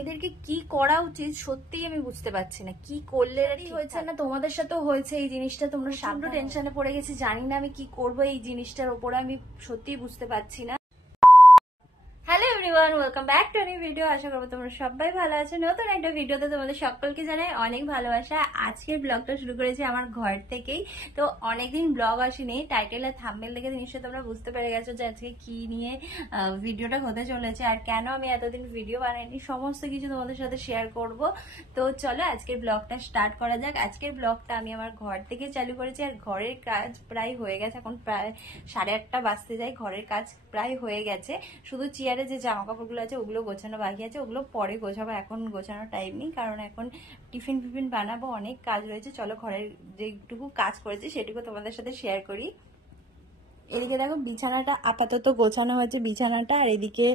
এদেরকে কি করা উচিত সত্যিই আমি বুঝতে পারছি না, কি করলে হয়েছে না। তোমাদের সাথেও হয়েছে এই জিনিসটা, তোমরা সামনে টেনশনে পড়ে গেছি, জানি না আমি কি করবো এই জিনিসটার ওপরে, আমি সত্যিই বুঝতে পারছি না। Hello everyone, welcome back to new video. আশা করবো তোমরা সবাই ভালো আছো। নতুন একটা ভিডিওতে তোমাদের সকলকে জানাই অনেক ভালোবাসা। আজকের ব্লগটা শুরু করেছি আমার ঘর থেকেই। তো অনেকদিন ব্লগ আসেনি, টাইটেল আর থাম্বনেল দেখে নিশ্চয়ই তোমরা বুঝতে পেরে গেছো যে আজকে কি নিয়ে ভিডিওটা হতে চলেছে আর কেন আমি এতদিন ভিডিও বানাইনি, সমস্ত কিছু তোমাদের সাথে শেয়ার করব। তো চলো আজকের ব্লগটা স্টার্ট করা যাক। আজকের ব্লগটা আমি আমার ঘর থেকে চালু করেছি আর ঘরের কাজ প্রায় হয়ে গেছে, এখন প্রায় 8:30 বাজতে যায়। ঘরের কাজ প্রায় হয়ে গেছে, শুধু চেয়ারে যে জামা কাপড়গুলো আছে ওগুলো গোছানো বাকি আছে, ওগুলো পরে গোছাবো, এখন গোছানোর টাইম নেই, কারণ এখন টিফিন ফিফিন বানাবো, অনেক কাজ রয়েছে। চলো ঘরের যেটুকু কাজ করেছি সেটুকু তোমাদের সাথে শেয়ার করি। এদিকে দেখো বিছানাটা আপাতত গোছানো হয়েছে, বিছানাটা, আর এদিকে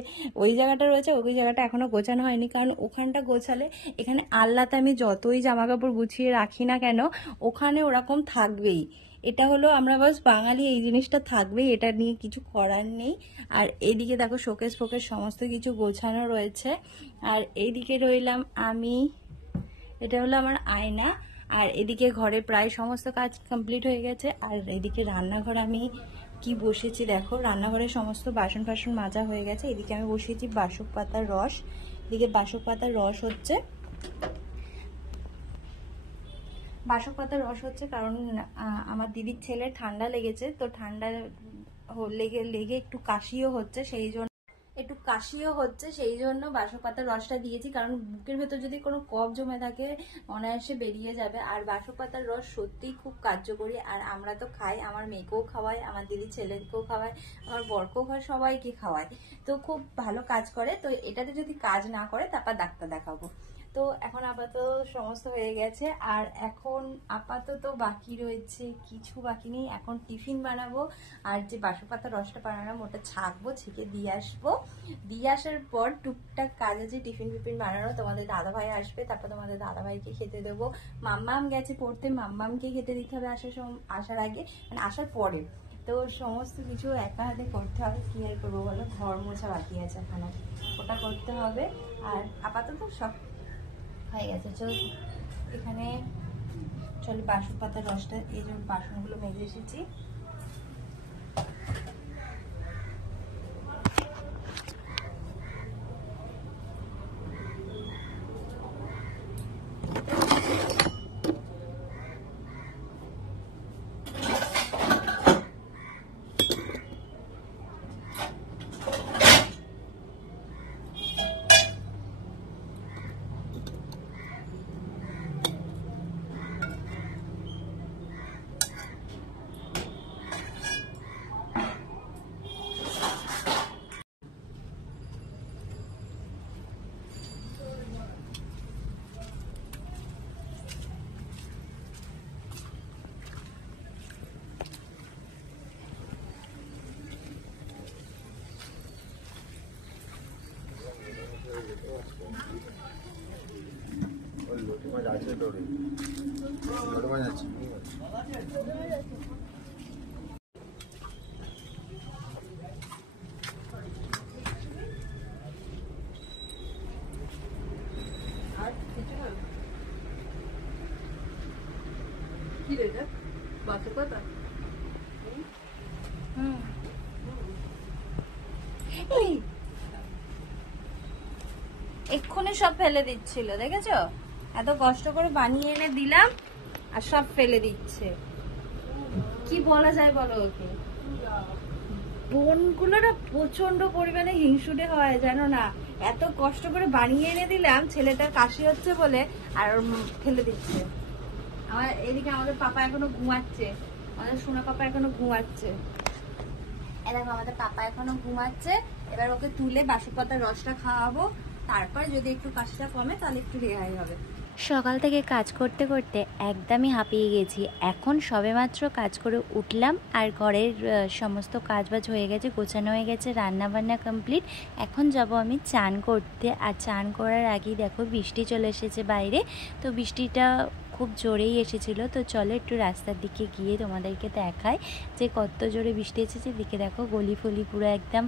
ওই জায়গাটা রয়েছে, ওই জায়গাটা এখনো গোছানো হয়নি, কারণ ওখানটা গোছালে এখানে আল্লাতে আমি যতই জামা কাপড় গুছিয়ে রাখি না কেন ওখানে ওরকম থাকবেই। এটা হলো আমরা বাস বাঙালি, এই জিনিসটা থাকবেই, এটা নিয়ে কিছু করার নেই। আর এইদিকে দেখো শোকেস ফোকেস সমস্ত কিছু গোছানো রয়েছে। আর এইদিকে রইলাম আমি, এটা হলো আমার আয়না। আর এদিকে ঘরে প্রায় সমস্ত কাজ কমপ্লিট হয়ে গেছে। আর এদিকে রান্নাঘর আমি কি বসেছি দেখো, রান্নাঘরের সমস্ত বাসন ফাসন মাজা হয়ে গেছে। এদিকে আমি বসিয়েছি বাসক পাতার রস, এদিকে বাসক পাতার রস হচ্ছে, বাসক পাতার রস হচ্ছে কারণ আমার দিদির ছেলে ঠান্ডা লেগেছে, তো ঠান্ডা লেগে লেগে একটু কাশিও হচ্ছে, সেই জন্য বাসক পাতার রসটা দিয়েছি, কারণ বুকের ভেতর যদি কোনো কফ জমে থাকে অনায়াসে বেরিয়ে যাবে। আর বাসক পাতার রস সত্যিই খুব কার্যকরী, আর আমরা তো খাই, আমার মেয়েকেও খাওয়াই, আমার দিদির ছেলেকেও খাওয়াই, আমার বরকেও খাওয়াই, সবাইকে খাওয়াই, তো খুব ভালো কাজ করে। তো এটাতে যদি কাজ না করে তারপর ডাক্তার দেখাবো। তো এখন আপাতত সমস্ত হয়ে গেছে, আর এখন আপাতত বাকি রয়েছে, কিছু বাকি নেই। এখন টিফিন বানাবো, আর যে বাসক পাতার রসটা বানালাম ওটা ছাঁকবো, ছেঁকে দিয়ে আসবো। দিয়ে আসার পর টুকটাক কাজ আছে, টিফিন ফিফিন বানানো। তোমাদের দাদাভাই আসবে, তারপর তোমাদের দাদাভাইকে খেতে দেবো। মাম্মাম গেছে পড়তে, মাম্মামকে খেতে দিতে হবে আসার আগে, মানে আসার পরে। তো সমস্ত কিছু একা হাতে করতে হবে, কি আর করবো বলো, ঘর মোছা বাকি আছে এখানে, ওটা করতে হবে। আর আপাতত সব হয়ে গেছে। চল এখানে চলো বাসক পাতার রসটা, এই যে বাসনগুলো মেজে এসেছি। কি রে এটা বাসক পাতা? এক্ষুনি সব ফেলে দিচ্ছিল, দেখেছো? এত কষ্ট করে বানিয়ে এনে দিলাম আর সব ফেলে দিচ্ছে, কি বলা যায় বলো ওকে? বোনগুলো না প্রচন্ড পরিমাণে হিংসুটে হয়, জানো না? এত কষ্ট করে বানিয়ে এনে দিলাম, ছেলেটার কাশি হচ্ছে বলে আর ফেলে দিচ্ছে। এদিকে আমাদের পাপা এখনো ঘুমাচ্ছে, আমাদের সোনা পাপা এখনো ঘুমাচ্ছে। দেখো আমাদের পাপা এখনো ঘুমাচ্ছে, এবার ওকে তুলে বাসক পাতার রসটা খাওয়াবো, তারপর যদি একটু কাশিটা কমে তাহলে একটু রেহাই হবে। সকাল থেকে কাজ করতে করতে একদমই হাঁপিয়ে গেছি। এখন সবেমাত্র কাজ করে উঠলাম আর ঘরের সমস্ত কাজবাজ হয়ে গেছে, গোছানো হয়ে গেছে, রান্নাবান্না কমপ্লিট। এখন যাব আমি চান করতে, আর চান করার আগেই দেখো বৃষ্টি চলে এসেছে বাইরে। তো বৃষ্টিটা খুব জোরেই এসেছিলো। তো চলো একটু রাস্তার দিকে গিয়ে তোমাদেরকে দেখায় যে কত জোরে বৃষ্টি এসেছে। দিকে দেখো গলি ফলি পুরো একদম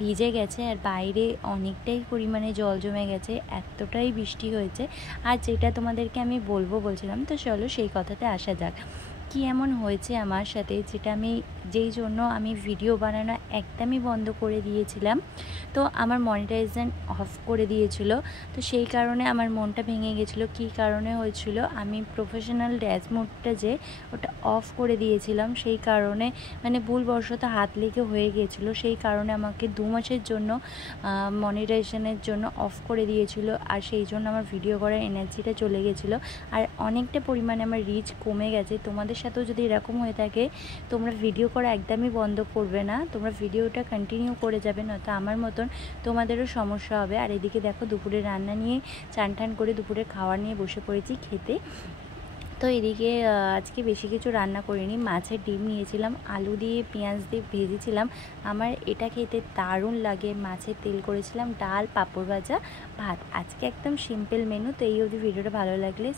ভিজে গেছে, আর বাইরে অনেকটাই পরিমাণে জল জমে গেছে, এতটাই বৃষ্টি হয়েছে। আর যেটা তোমাদেরকে আমি বলছিলাম, তো চলো সেই কথাতে আসা যাক। কি এমন হয়েছে আমার সাথে যেই জন্য আমি ভিডিও বানানো একদমই বন্ধ করে দিয়েছিলাম। তো আমার মনিটাইজেশন অফ করে দিয়েছিল, তো সেই কারণে আমার মনটা ভেঙে গেছিলো। কী কারণে হয়েছিল, আমি প্রফেশনাল ড্যাশ মোডটা যে ওটা অফ করে দিয়েছিলাম, সেই কারণে মানে ভুলবশত হাত লেগে হয়ে গিয়েছিলো। সেই কারণে আমাকে 2 মাসের জন্য মনিটাইজেশনের জন্য অফ করে দিয়েছিল, আর সেই জন্য আমার ভিডিও করার এনার্জিটা চলে গেছিলো, আর অনেকটা পরিমাণে আমার রিচ কমে গেছে। তোমাদের সাথেও যদি এরকম হয়ে থাকে, তোমরা ভিডিও করা একদমই বন্ধ করবে না, তোমরা ভিডিওটা কন্টিনিউ করে যাবে, নয়তো আমার মতন তোমাদেরও সমস্যা হবে। আর এদিকে দেখো দুপুরে রান্না নিয়ে চান টান করে দুপুরে খাওয়ার নিয়ে বসে পড়েছি খেতে। তো এদিকে আজকে বেশি কিছু রান্না করিনি, মাছের ডিম নিয়েছিলাম, আলু দিয়ে পেঁয়াজ দিয়ে ভেজেছিলাম। আমার এটা খেতে দারুণ লাগে। মাছের তেল করেছিলাম, ডাল, পাঁপড় ভাজা, ভাত। আজকে একদম সিম্পল মেনু। তো এই অবধি ভিডিওটা ভালো লাগলে